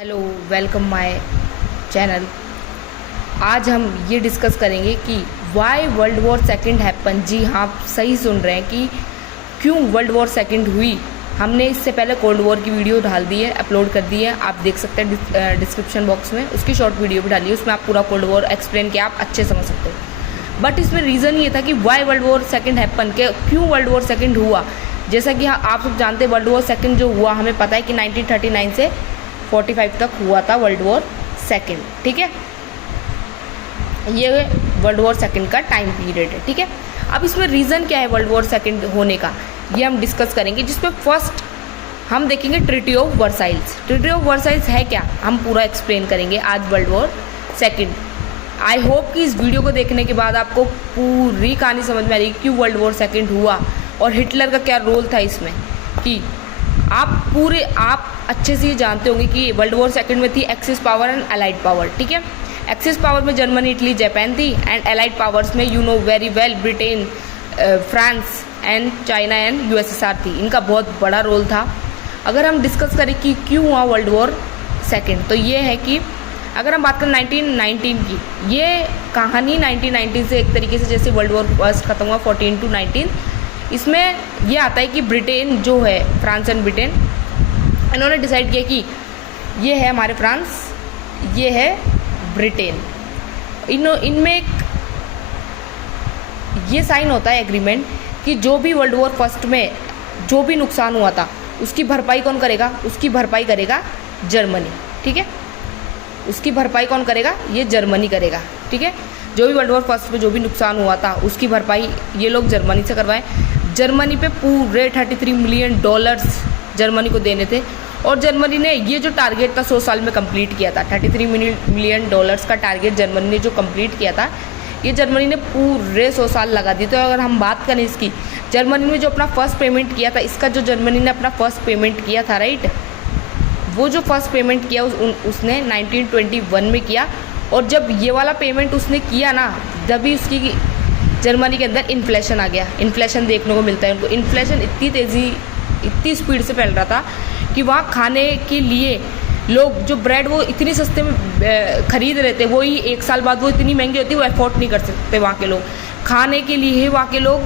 Hello, welcome my channel. आज हम ये डिस्कस करेंगे कि why world war second happen. जी हाँ, आप सही सुन रहे हैं कि क्यों वर्ल्ड वॉर सेकंड हुई। हमने इससे पहले कोल्ड वॉर की वीडियो डाल दी है, अपलोड कर दी है, आप देख सकते हैं डिस्क्रिप्शन बॉक्स में। उसकी शॉर्ट वीडियो भी डाली है, उसमें आप पूरा कोल्ड वॉर एक्सप्लेन किया, आप अच्छे समझ सकते हो। बट इसमें रीज़न ये था कि why world war second happen, के क्यों वर्ल्ड वॉर सेकंड हुआ। जैसा कि आप सब जानते हैं, वर्ल्ड वॉर सेकंड जो हुआ, हमें पता है कि 1939 से 45 तक हुआ था वर्ल्ड वॉर सेकंड। ठीक है, ये वर्ल्ड वॉर सेकंड का टाइम पीरियड है। ठीक है, अब इसमें रीज़न क्या है वर्ल्ड वॉर सेकंड होने का, ये हम डिस्कस करेंगे। जिसमें फर्स्ट हम देखेंगे treaty of Versailles. Treaty of Versailles है क्या, हम पूरा एक्सप्लेन करेंगे आज world war second. I hope कि इस वीडियो को देखने के बाद आपको पूरी कहानी समझ में आ रही क्यों वर्ल्ड वॉर सेकंड हुआ और हिटलर का क्या रोल था इसमें। कि आप अच्छे से ये जानते होंगे कि वर्ल्ड वॉर सेकंड में थी axis power and allied power. ठीक है, एक्सिस पावर में जर्मनी, इटली, जापान थी, एंड अलाइड पावर्स में you know very well Britain, France and China and USSR थी। इनका बहुत बड़ा रोल था। अगर हम डिस्कस करें कि क्यों हुआ वर्ल्ड वॉर सेकंड, तो ये है कि अगर हम बात करें 1919 की, ये कहानी 1919 से एक तरीके से जैसे वर्ल्ड वॉर फर्स्ट खत्म हुआ 14 to 19, इसमें ये आता है कि ब्रिटेन जो है, फ्रांस एंड ब्रिटेन, इन्होंने डिसाइड किया कि ये है हमारे फ्रांस, ये है ब्रिटेन। इनमें एक ये साइन होता है एग्रीमेंट कि जो भी वर्ल्ड वॉर फर्स्ट में जो भी नुकसान हुआ था उसकी भरपाई कौन करेगा, उसकी भरपाई करेगा जर्मनी। ठीक है, उसकी भरपाई कौन करेगा, ये जर्मनी करेगा। ठीक है, जो भी वर्ल्ड वॉर फर्स्ट में जो भी नुकसान हुआ था उसकी भरपाई ये लोग जर्मनी से करवाएं। जर्मनी पे पूरे $33 मिलियन जर्मनी को देने थे, और जर्मनी ने ये जो टारगेट था 100 साल में कंप्लीट किया था। $33 मिलियन का टारगेट जर्मनी ने जो कंप्लीट किया था, ये जर्मनी ने पूरे 100 साल लगा दिए। तो अगर हम बात करें इसकी, जर्मनी ने जो अपना फर्स्ट पेमेंट किया था, इसका जो जर्मनी ने अपना फर्स्ट पेमेंट किया था, राइट, वो जो फर्स्ट पेमेंट किया उसने 1921 में किया। और जब ये वाला पेमेंट उसने किया ना, तभी उसकी जर्मनी के अंदर इन्फ्लेशन आ गया। इन्फ्लेशन देखने को मिलता है उनको। इन्फ्लेशन इतनी स्पीड से फैल रहा था कि वहाँ खाने के लिए लोग जो ब्रेड वो इतनी सस्ते में खरीद रहे थे, वही एक साल बाद वो इतनी महंगी होती है, वो अफोर्ड नहीं कर सकते वहाँ के लोग। खाने के लिए वहाँ के लोग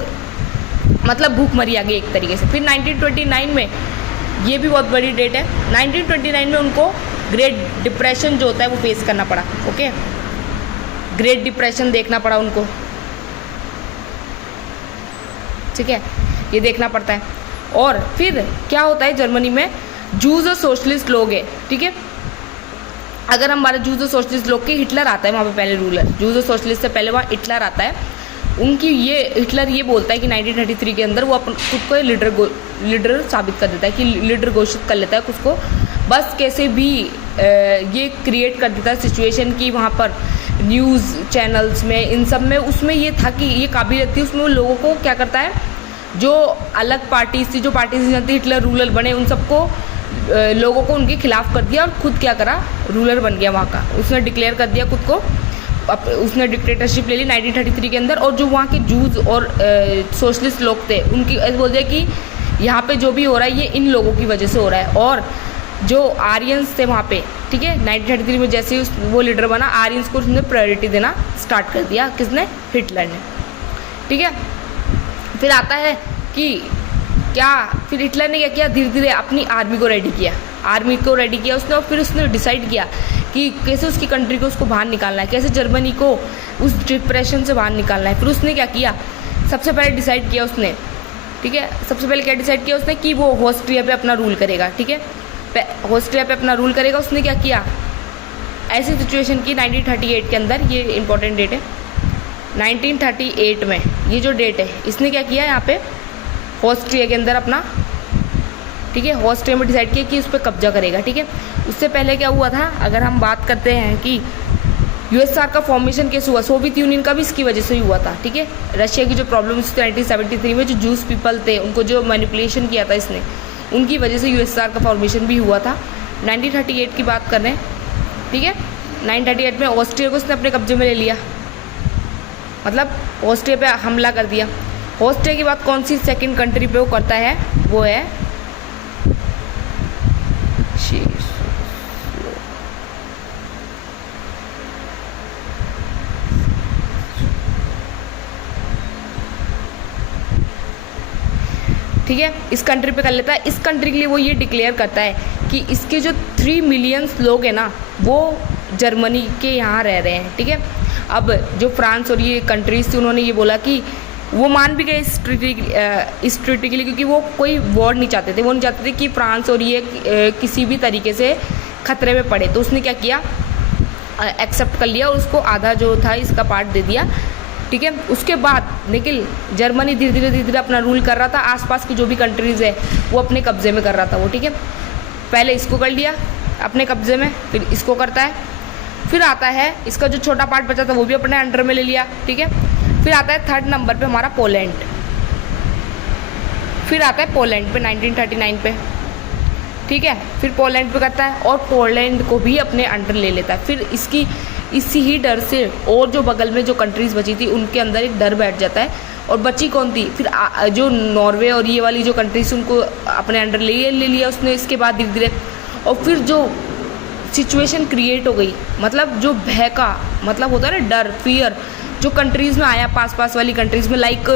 मतलब भूखमरी आ गई एक तरीके से। फिर 1929 में, ये भी बहुत बड़ी डेट है, 1929 में उनको ग्रेट डिप्रेशन जो होता है वो फेस करना पड़ा। ओके, ग्रेट डिप्रेशन देखना पड़ा उनको। ठीक है, ये देखना पड़ता है। और फिर क्या होता है जर्मनी में, जूज और सोशलिस्ट लोग हैं। ठीक है, अगर हमारे जूज और सोशलिस्ट लोग के, हिटलर आता है वहाँ पे पहले रूलर, जूज और सोशलिस्ट से पहले वहाँ हिटलर आता है। उनकी हिटलर ये बोलता है कि 1933 के अंदर वो खुद को लीडर साबित कर देता है, कि लीडर घोषित कर लेता है खुद को। बस कैसे भी ये क्रिएट कर देता है सिचुएशन की वहाँ पर न्यूज़ चैनल्स में, इन सब में, उसमें ये था कि ये काबिलियत थी उसमें। वो लोगों को क्या करता है, जो अलग पार्टीज थी, जो पार्टीज नहीं जानती, हिटलर रूलर बने, उन सबको लोगों को उनके खिलाफ कर दिया और खुद क्या करा, रूलर बन गया वहाँ का। उसने डिक्लेयर कर दिया खुद को, उसने डिक्टेटरशिप ले ली 1933 के अंदर। और जो वहाँ के जूज और सोशलिस्ट लोग थे, उनकी ऐसे बोल दिया कि यहाँ पे जो भी हो रहा है ये इन लोगों की वजह से हो रहा है। और जो आर्यंस थे वहाँ पे, ठीक है, 1933 में जैसे ही वो लीडर बना, आर्यंस को उसने प्रायोरिटी देना स्टार्ट कर दिया। किसने, हिटलर ने। ठीक है, फिर आता है कि क्या, फिर हिटलर ने क्या किया, धीरे धीरे अपनी आर्मी को रेडी किया उसने। और फिर उसने डिसाइड किया कि कैसे उसकी कंट्री को उसको बाहर निकालना है, कैसे जर्मनी को उस डिप्रेशन से बाहर निकालना है। फिर उसने क्या किया, सबसे पहले डिसाइड किया उसने, ठीक है, सबसे पहले क्या डिसाइड किया उसने, कि वो ऑस्ट्रिया पे अपना रूल करेगा। ठीक है, ऑस्ट्रिया पे अपना रूल करेगा। उसने क्या किया, ऐसी सिचुएशन की 1938 के अंदर, ये इंपॉर्टेंट डेट है, 1938 में ये जो डेट है, इसने क्या किया यहाँ पे ऑस्ट्रिया के अंदर अपना, ठीक है, ऑस्ट्रिया में डिसाइड किया कि उस पर कब्जा करेगा। ठीक है, उससे पहले क्या हुआ था, अगर हम बात करते हैं कि यूएसएसआर का फॉर्मेशन कैसे हुआ, सोवियत यूनियन का भी इसकी वजह से ही हुआ था। ठीक है, रशिया की जो प्रॉब्लम थी 1973 में, जो जूस पीपल थे उनको जो मैनिपुलेशन किया था इसने, उनकी वजह से यूएसएसआर का फॉर्मेशन भी हुआ था। 1938 की बात कर रहे हैं। ठीक है, 1938 में ऑस्ट्रिया को उसने अपने कब्जे में ले लिया, मतलब ऑस्ट्रिया पे हमला कर दिया। ऑस्ट्रिया की बात कौन सी सेकंड कंट्री पे वो करता है, वो है ठीक है, इस कंट्री पे कर लेता है। इस कंट्री के लिए वो ये डिक्लेयर करता है कि इसके जो 3 मिलियन लोग हैं ना वो जर्मनी के यहाँ रह रहे हैं, ठीक है। अब जो फ्रांस और ये कंट्रीज थी उन्होंने ये बोला कि वो मान भी गए इस ट्रीटी के लिए, क्योंकि वो कोई वॉर नहीं चाहते थे। वो नहीं चाहते थे कि फ्रांस और ये किसी भी तरीके से खतरे में पड़े। तो उसने क्या किया, एक्सेप्ट कर लिया और उसको आधा जो था इसका पार्ट दे दिया, ठीक है। उसके बाद लेकिन जर्मनी धीरे धीरे अपना रूल कर रहा था। आसपास की जो भी कंट्रीज़ है वो अपने कब्जे में कर रहा था वो, ठीक है। पहले इसको कर लिया अपने कब्जे में, फिर इसको करता है, फिर आता है इसका जो छोटा पार्ट बचा था वो भी अपने अंडर में ले लिया, ठीक है। फिर आता है 3rd नंबर पे हमारा पोलैंड, फिर आता है पोलैंड पे 1939 पे, ठीक है। फिर पोलैंड पे करता है और पोलैंड को भी अपने अंडर ले लेता है। फिर इसी ही डर से और जो बगल में जो कंट्रीज़ बची थी उनके अंदर एक डर बैठ जाता है। और बची कौन थी, फिर जो नॉर्वे और ये वाली जो कंट्रीज उनको अपने अंडर ले लिया उसने। इसके बाद धीरे धीरे और फिर जो सिचुएशन क्रिएट हो गई, मतलब जो भय का मतलब होता है ना, डर, फियर जो कंट्रीज़ में आया, पास वाली कंट्रीज़ में, लाइक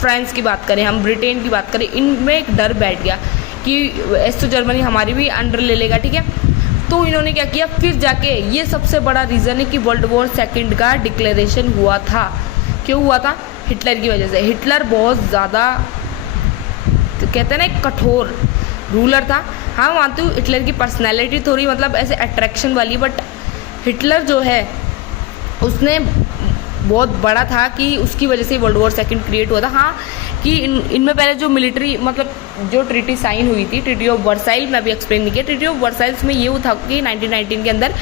फ्रांस की बात करें, हम ब्रिटेन की बात करें, इनमें एक डर बैठ गया कि ऐसे तो जर्मनी हमारी भी अंडर ले लेगा, ठीक है। तो इन्होंने क्या किया, फिर जाके ये सबसे बड़ा रीज़न है कि वर्ल्ड वॉर सेकेंड का डिक्लेरेशन हुआ था। क्यों हुआ था, हिटलर की वजह से। हिटलर बहुत ज़्यादा तो कहते हैं ना एक कठोर रूलर था। हाँ मानती हूँ हिटलर की पर्सनैलिटी थोड़ी मतलब ऐसे अट्रैक्शन वाली, बट हिटलर जो है उसने बहुत बड़ा था कि उसकी वजह से वर्ल्ड वॉर सेकेंड क्रिएट हुआ था। हाँ कि इनमें पहले जो मिलिट्री मतलब जो ट्रीटी साइन हुई थी, ट्रीटी ऑफ वर्साइल, मैं अभी एक्सप्लेन नहीं किया। ट्रीटी ऑफ वर्साइल्स में ये था कि 1919 के अंदर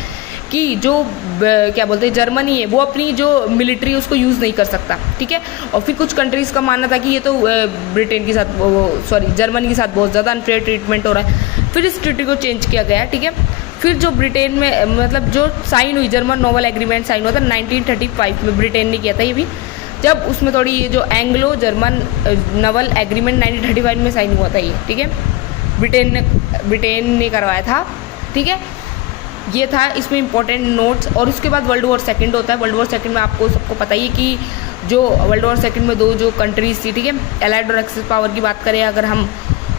कि जो क्या बोलते हैं जर्मनी है वो अपनी जो मिलिट्री उसको यूज़ नहीं कर सकता, ठीक है। और फिर कुछ कंट्रीज़ का मानना था कि ये तो ब्रिटेन के साथ जर्मनी के साथ बहुत ज़्यादा अनफेयर ट्रीटमेंट हो रहा है। फिर इस ट्रीटी को चेंज किया गया, ठीक है। फिर जो ब्रिटेन में मतलब जो साइन हुई जर्मन नोवल एग्रीमेंट साइन हुआ था 1935 में, ब्रिटेन ने किया था ये भी। जब उसमें थोड़ी ये जो एंग्लो जर्मन नवल एग्रीमेंट 1935 में साइन हुआ था ये, ठीक है, ब्रिटेन ने करवाया था, ठीक है। ये था इसमें इंपॉर्टेंट नोट्स। और उसके बाद वर्ल्ड वॉर सेकंड होता है। वर्ल्ड वॉर सेकंड में आपको सबको पता ही है कि जो वर्ल्ड वॉर सेकंड में दो जो कंट्रीज थी, ठीक है, एलाइड और एक्सिस पावर की बात करें अगर हम,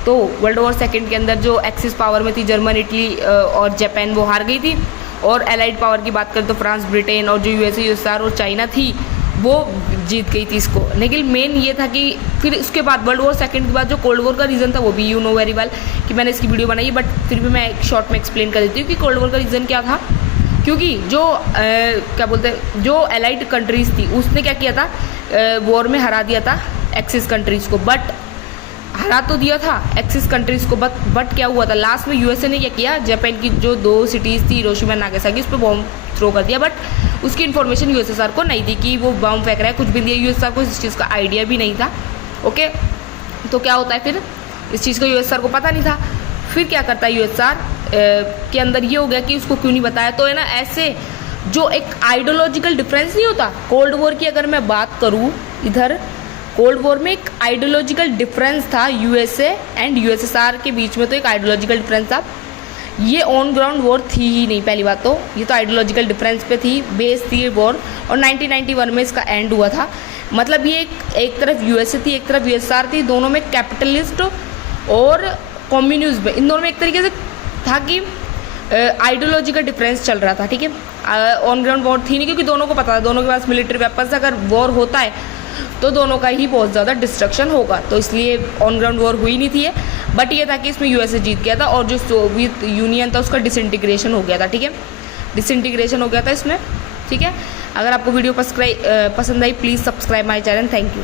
तो वर्ल्ड वॉर सेकंड के अंदर जो एक्सिस पावर में थी जर्मन, इटली और जापान वो हार गई थी। और एलाइड पावर की बात करें तो फ्रांस, ब्रिटेन और जो यूएसए, यूएसआर और चाइना थी वो जीत गई थी इसको। लेकिन मेन ये था कि फिर उसके बाद वर्ल्ड वॉर सेकंड के बाद जो कोल्ड वॉर का रीज़न था वो भी यू नो वेरी वेल कि मैंने इसकी वीडियो बनाई है, बट फिर भी मैं एक शॉर्ट में एक्सप्लेन कर देती हूँ कि कोल्ड वॉर का रीज़न क्या था। क्योंकि जो क्या बोलते हैं जो एलाइड कंट्रीज़ थी उसने क्या किया था, वॉर में हरा दिया था एक्सिस कंट्रीज़ को, बट हरा तो दिया था एक्सिस कंट्रीज़ को, बट क्या हुआ था लास्ट में यूएसए ने क्या किया, जापान की जो 2 सिटीज़ थी हिरोशिमा नागासाकी, उस पर बॉम्ब थ्रो कर दिया। बट उसकी इन्फॉर्मेशन यूएसएसआर को नहीं थी कि वो बॉम्ब फेंक रहा है, कुछ भी दिया। यूएसएसआर को इस चीज़ का आइडिया भी नहीं था, ओके। तो क्या होता है फिर इस चीज़ को यूएसएसआर को पता नहीं था। फिर क्या करता है यूएसएसआर के अंदर ये हो गया कि उसको क्यों नहीं बताया। तो है ना ऐसे जो एक आइडियोलॉजिकल डिफरेंस नहीं होता कोल्ड वॉर की, अगर मैं बात करूँ इधर कोल्ड वॉर में एक आइडियोलॉजिकल डिफरेंस था यूएसए एंड यूएसएसआर के बीच में। तो एक आइडियोलॉजिकल डिफरेंस था, ये ऑन ग्राउंड वॉर थी ही नहीं। पहली बात तो ये तो आइडियोलॉजिकल डिफरेंस पे थी, बेस थी वॉर। और 1991 में इसका एंड हुआ था। मतलब ये एक तरफ यूएसए थी, एक तरफ यूएसएसआर थी, दोनों में कैपिटलिस्ट और कम्युनिज्म, इन दोनों में एक तरीके से था कि आइडियोलॉजिकल डिफरेंस चल रहा था, ठीक है। ऑन ग्राउंड वॉर थी नहीं क्योंकि दोनों को पता था दोनों के पास मिलिट्री वेपन्स, अगर वॉर होता है तो दोनों का ही बहुत ज़्यादा डिस्ट्रक्शन होगा। तो इसलिए ऑन ग्राउंड वॉर हुई नहीं थी। बट ये था कि इसमें यूएसए जीत गया था और जो सोवियत यूनियन था उसका डिसइंटीग्रेशन हो गया था, ठीक है, डिसइंटीग्रेशन हो गया था इसमें, ठीक है। अगर आपको वीडियो पसंद आई please subscribe my channel. Thank you.